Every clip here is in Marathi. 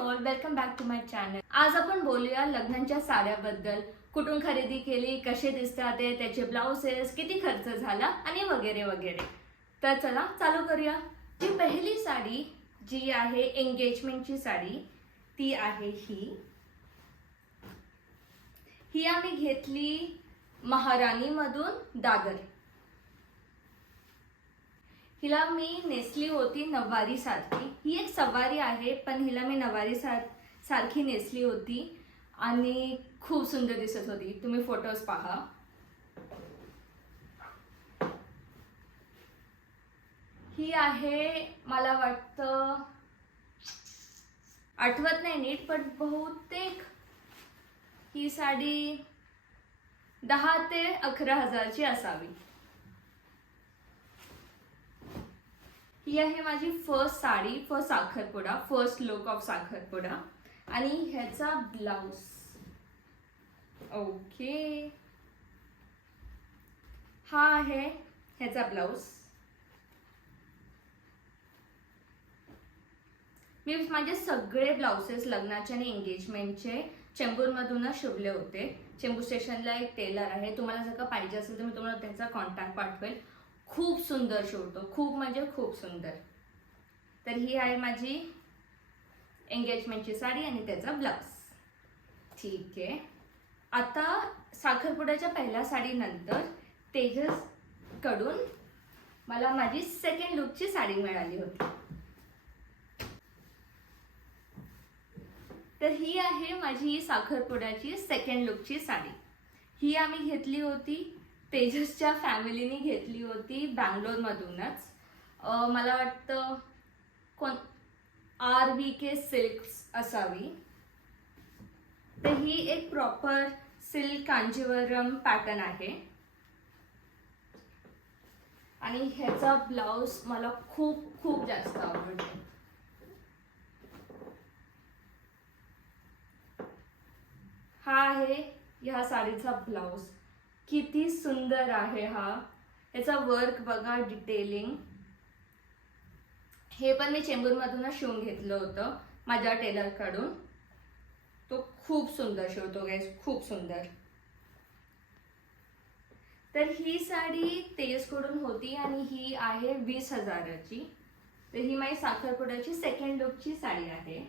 All, welcome back to my channel. आज आपण बोलूया लग्नांच्या साड्याबद्दल. कुठून खरेदी केली, कसे दिसतात ते, त्याचे ब्लाउजेस, किती खर्च झाला आणि वगैरे वगैरे. तर चला चालू करूया. जी पहिली साडी जी आहे एंगेजमेंटची साडी ती आहे ही. ही आम्ही घेतली महाराणीमधून दादर. हिला मी नेसली होती नववारी सारखी. ही एक सवारी आहे पण हिला मी नववारी सारखी नेसली होती आणि खूप सुंदर दिसत होती. तुम्ही फोटोज पहा. ही आहे, मला वाटतं आठवत नाही नीट, पण बहुतेक ही साडी 10 ते 11 हजारची असावी. ही आहे माझी फर्स्ट साडी फॉर साखरपुडा, फर्स्ट लुक ऑफ साखरपुडा. आणि ह्याचा ब्लाउज, ओके, हा आहे ह्याचा ब्लाउज. मी माझे सगळे ब्लाउजेस लग्नाचे आणि एंगेजमेंटचे चेंबूरमधूनच शिवले होते. चेंबूर स्टेशनला एक टेलर आहे, तुम्हाला जर का पाहिजे असेल तर मी तुम्हाला त्यांचा कॉन्टॅक्ट पाठवेल. खूप सुंदर शिवतो, खूप म्हणजे खूप सुंदर. तर ही आहे माझी एंगेजमेंटची साडी आणि त्याचा ब्लाउज. ठीक आहे. आता साखरपुड्याच्या पहिल्या साडीनंतर तेजस कडून मला माझी सेकंड लुकची साडी मिळाली होती. तर ही आहे माझी साखरपुड्याची सेकंड लुकची साडी. ही आम्ही घेतली होती, तेजसच्या फॅमिलीने घेतली होती बँगलोरमधूनच. मला वाटतं RBK सिल्क्स असावी. तर ही एक प्रॉपर सिल्क कांजीवरम पॅटर्न आहे आणि ह्याचा ब्लाउज मला खूप खूप जास्त आवडतो. हा आहे ह्या साडीचा ब्लाउज. किती सुंदर आहे हा. याचा वर्क बघा, डिटेलिंग. हे पण मी चेंबूरमधूनच शिवून घेतलं होतं माझ्या टेलरकडून. तो खूप सुंदर शिवतो गाईस, खूप सुंदर. तर ही साडी तेजसकडून होती आणि ही आहे 20 हजाराची. तर ही माझी साखरपुड्याची सेकंड लुकची साडी आहे.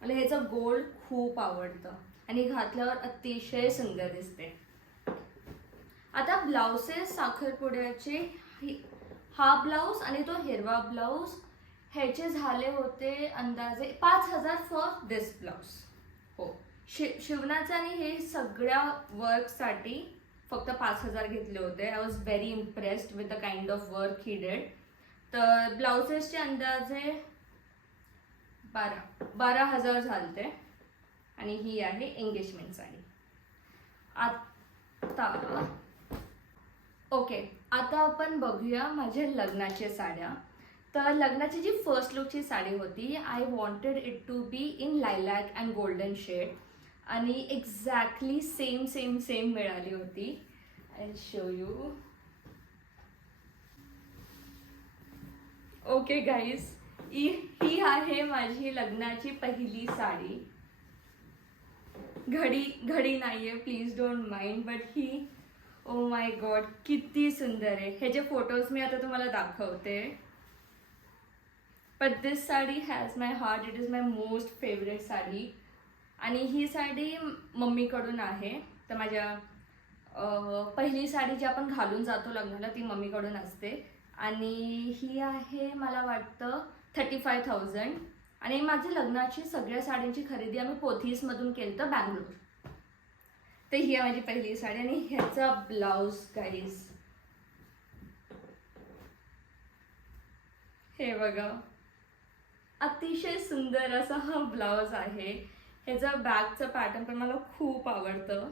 मला ह्याचं गोल्ड खूप आवडतं आणि घातल्यावर अतिशय सुंदर दिसते. आता ब्लाउजेस साखरपुड्याचे, हा ब्लाउज आणि तो हिरवा ब्लाउज ह्याचे झाले होते अंदाजे 5,000 फॉर दिस ब्लाउज. हो, शिवणाचं आणि हे सगळ्या वर्कसाठी फक्त 5,000 घेतले होते. I was very impressed with the kind of work he did. तर ब्लाउजेसचे अंदाजे 12,000 झालते आणि ही आहे एंगेजमेंट साडी. आता ओके, आता आपण बघूया माझ्या लग्नाच्या साड्या. तर लग्नाची जी फर्स्ट लुकची साडी होती, I wanted it to be in lilac and golden shade आणि एक्झॅक्टली सेम सेम सेम मिळाली होती. I show you. Okay guys, ही आहे माझी लग्नाची पहिली साडी. घडी नाहीये, प्लीज डोंट माइंड, बट ही, ओ माय गॉड, किती सुंदर आहे. ह्याचे फोटोज मी आता तुम्हाला दाखवते. But this sari has my heart. It is my most favourite sari. आणि ही साडी मम्मीकडून आहे. तर माझ्या पहिली साडी जी आपण घालून जातो लग्नाला ती मम्मीकडून असते. आणि ही आहे मला वाटतं 35,000. आणि माझ्या लग्नाची सगळ्या साड्यांची खरेदी आम्ही पोथीसमधून केली तर बँगलोर. तर ही आहे माझी पहिली साडी आणि ह्याचा ब्लाउज गाईज, हे बघा, अतिशय सुंदर असा हा ब्लाउज आहे. ह्याचा बॅकचं पॅटर्न पण मला खूप आवडतं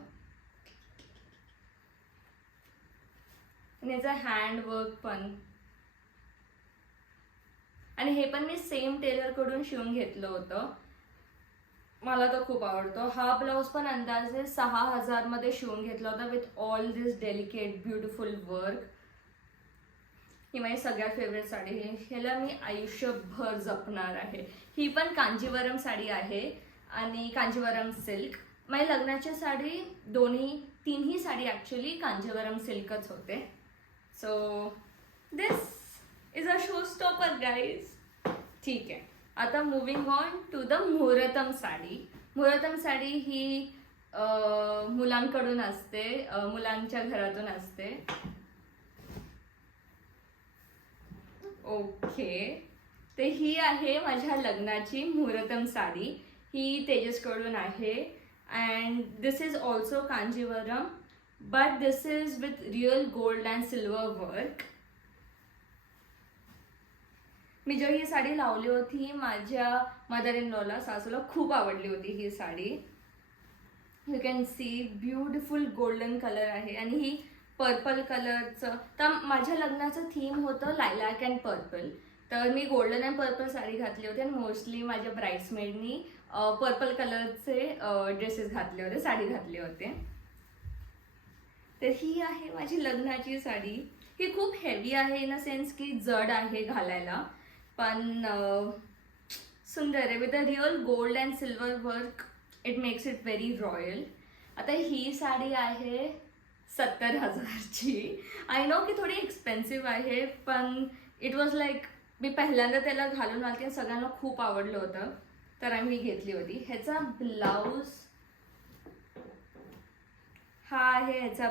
आणि ह्याचा हँडवर्क पण. आणि हे पण मी सेम टेलरकडून शिवून घेतलं होतं. मला तो खूप आवडतो. हा ब्लाउज पण अंदाजे 6,000 मध्ये शिवून घेतला होता with all this delicate beautiful work. ही माझी सगळ्यात फेवरेट साडी आहे. ह्याला मी आयुष्यभर जपणार आहे. ही पण कांजीवरम साडी आहे आणि कांजीवरम सिल्क. माझी लग्नाची साडी तिन्ही साडी ॲक्च्युली कांजीवरम सिल्कच होते. So this is a show stopper guys. ठीक आहे, आता moving on to the muhurtham sari. Muhurtham sari ही मुलांकडून असते, मुलांच्या घरातून असते. ओके, तर ही आहे माझ्या लग्नाची मुहूर्तम साडी. ही तेजसकडून आहे and this is also Kanjeevaram, but this is with real gold and silver work. मी जेव्हा ही साडी लावली होती माझ्या मदर इन लॉला, सासूला खूप आवडली होती ही sari. You can see beautiful golden colour आहे आणि ही पर्पल कलरचं. तर माझ्या लग्नाचं थीम होतं लायलॅक अँड पर्पल, तर मी गोल्डन अँड पर्पल साडी घातली होती आणि मोस्टली माझ्या ब्राइड्समेडनी पर्पल कलरचे ड्रेसेस घातले होते, साडी घातले होते. तर ही आहे माझी लग्नाची साडी. ही खूप हेवी आहे इन अ सेन्स की जड आहे घालायला, पण सुंदर आहे. With a real gold and silver work, it makes it very royal. आता ही साडी आहे 70,000ची. आय नो की थोडी एक्सपेन्सिव्ह आहे, पण इट वॉज लाईक मी पहिल्यांदा त्याला घालून आलते आणि सगळ्यांना खूप आवडलं होतं, तर आम्ही घेतली होती. ह्याचा ब्लाऊज हा आहे. ह्याचा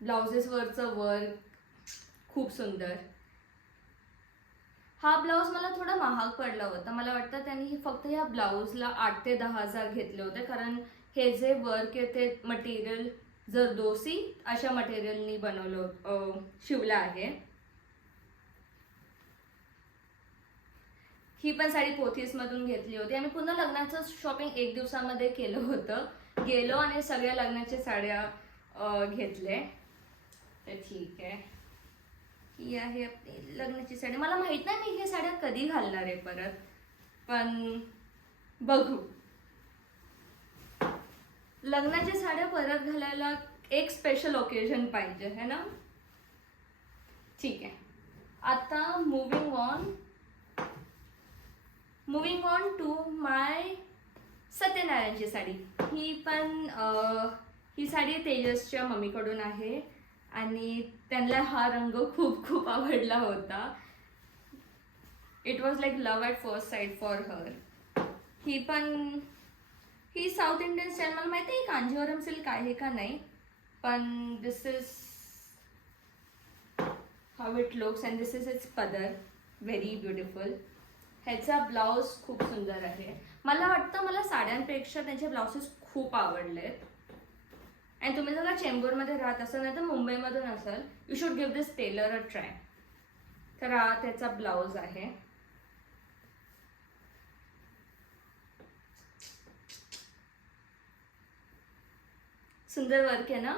ब्लाउजेसवरचं वर्क खूप सुंदर. हा ब्लाऊज मला थोडा महाग पडला होता. मला वाटतं त्यांनी फक्त ह्या ब्लाऊजला 8 ते 10,000 घेतले होते, कारण हे जे वर्क आहे ते मटेरियल जरदोसी अशा मटेरियलनी शिवलं आहे. ही पण साडी पोथीसमधून घेतली होती. आम्ही पुन्हा लग्नाचं शॉपिंग 1 दिवसामध्ये केलं होतं. गेलो आणि सगळ्या लग्नाच्या साड्या घेतले. तर ठीक आहे, ही आहे आपली लग्नाची साडी. मला माहित नाही मी हे साड्या कधी घालणार आहे परत, पण बघू. लग्नाच्या साड्या परत घालायला एक स्पेशल ओकेजन पाहिजे है ना. ठीक आहे, आता मूविंग ऑन टू माय सत्यनारायणची साडी. ही साडी तेजसच्या मम्मीकडून आहे आणि त्यांना हा रंग खूप खूप आवडला होता. It was like love at first sight for her. ही साऊथ इंडियन स्टाईल. मला माहिती आहे कांजीवरम सिल्क आहे का नाही, पण this is how it looks and this is its padar. Very beautiful. ह्याचा ब्लाऊज खूप सुंदर आहे. मला वाटतं मला साड्यांपेक्षा त्यांचे ब्लाउजेस खूप आवडलेत. आणि तुम्ही जर का चेंबूरमध्ये राहत असाल नाही तर मुंबईमधून असाल, you should give this tailor a try. तर हा त्याचा ब्लाऊज आहे. सुंदर वर्क आहे ना.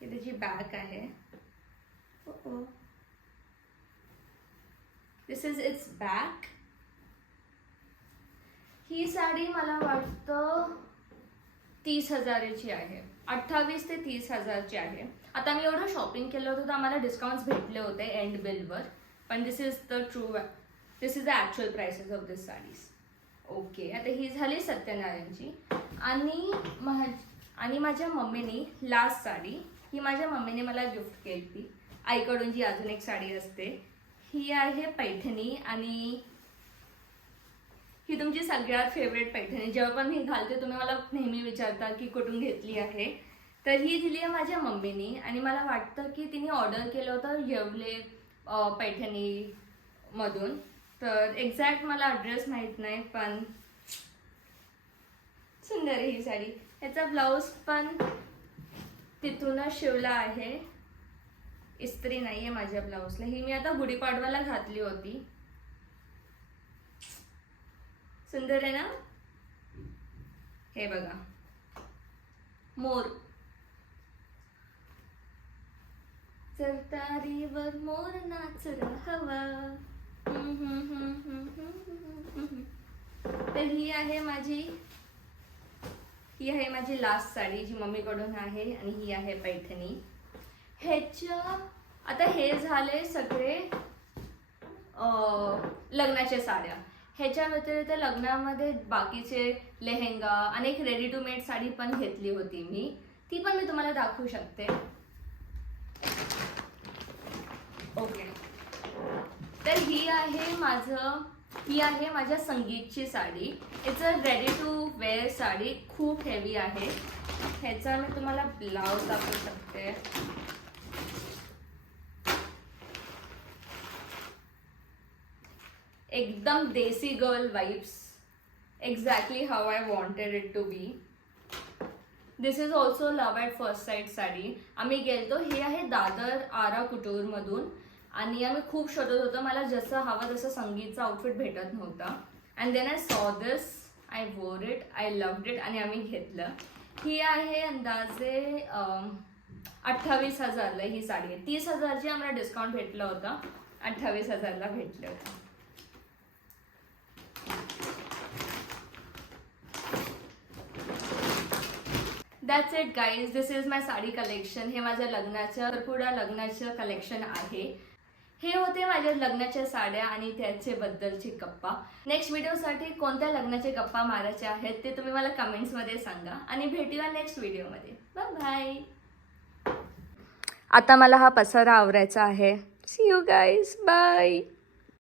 ही त्याची बॅक आहे. दिस इज इट्स बॅक. ही साडी मला वाटतं 30,000ची आहे. 28 ते 30,000ची आहे. आता मी एवढं शॉपिंग केलं होतं तर आम्हाला डिस्काउंट्स भेटले होते एंड बिलवर, पण this is the actual prices of this saris. Okay, आता ही झाली सत्यनारायणची. आणि माझ्या मम्मीनी लास्ट साडी, ही माझ्या मम्मीने मला गिफ्ट केली ती आईकडून, जी अजून एक साडी असते. ही आहे पैठणी आणि ही तुमची सगळ्यात फेवरेट पैठणी. जेव्हा पण ही घालते तुम्ही मला नेहमी विचारता की कुठून घेतली आहे. तर ही दिली आहे माझ्या मम्मीनी आणि मला वाटतं की तिने ऑर्डर केलं होतं येवले पैठणीमधून. तर एक्झॅक्ट मला ॲड्रेस माहीत नाही, पण सुंदर आहे ही साडी. ह्याचा ब्लाऊज पण तिथूनच शिवला आहे. इस्त्री नाही आहे माझ्या ब्लाऊजला. ही मी आता गुढीपाडवाला घातली होती. सुंदर आहे ना. हे बघा, मोर. चरतारीवर मोर नाच हवा. तर ही आहे माझी ही आहे माझी लास्ट साडी जी मम्मीकडून आहे आणि ही आहे पैठणी. आता हे झाले सगळे लग्नाच्या साड्या. ह्याच्या व्यतिरिक्त लग्नामध्ये बाकीचे लेहेंगा आणि एक रेडी टू मेड साडी पण घेतली होती मी, ती पण मी तुम्हाला दाखवू शकते. ओके, तर ही आहे माझ्या संगीतची sari. It's a ready to wear sari, खूप हेवी आहे. ह्याचा मी तुम्हाला ब्लाउज दाखवू शकते. एकदम desi girl vibes, exactly how I wanted it to be. This is also love at first sight sari. आम्ही गेलतो, हे आहे दादर आरा कुटूरमधून आणि आम्ही खूप शोधत होतो. मला जसं हवं तसं संगीतचा आउटफिट भेटत नव्हता. And then I saw this, I wore it, I loved it आणि आम्ही घेतलं. ही आहे अंदाजे 28,000ला ही साडी आहे. 30,000ची आम्हाला डिस्काउंट भेटला होता, 28,000ला भेटले होते. That's it guys, this is my sari collection. हे माझ्या लग्नाचं कलेक्शन आहे. हे होते माझ्या लग्नाच्या साड्या आणि त्याच्याबद्दलची गप्पा. नेक्स्ट व्हिडिओसाठी कोणत्या लग्नाचे गप्पा मारायचे आहेत ते तुम्ही मला कमेंट्समध्ये सांगा आणि भेटूया नेक्स्ट व्हिडिओमध्ये. Bye bye. आता मला हा पसारा आवरायचा आहे. See you guys, bye.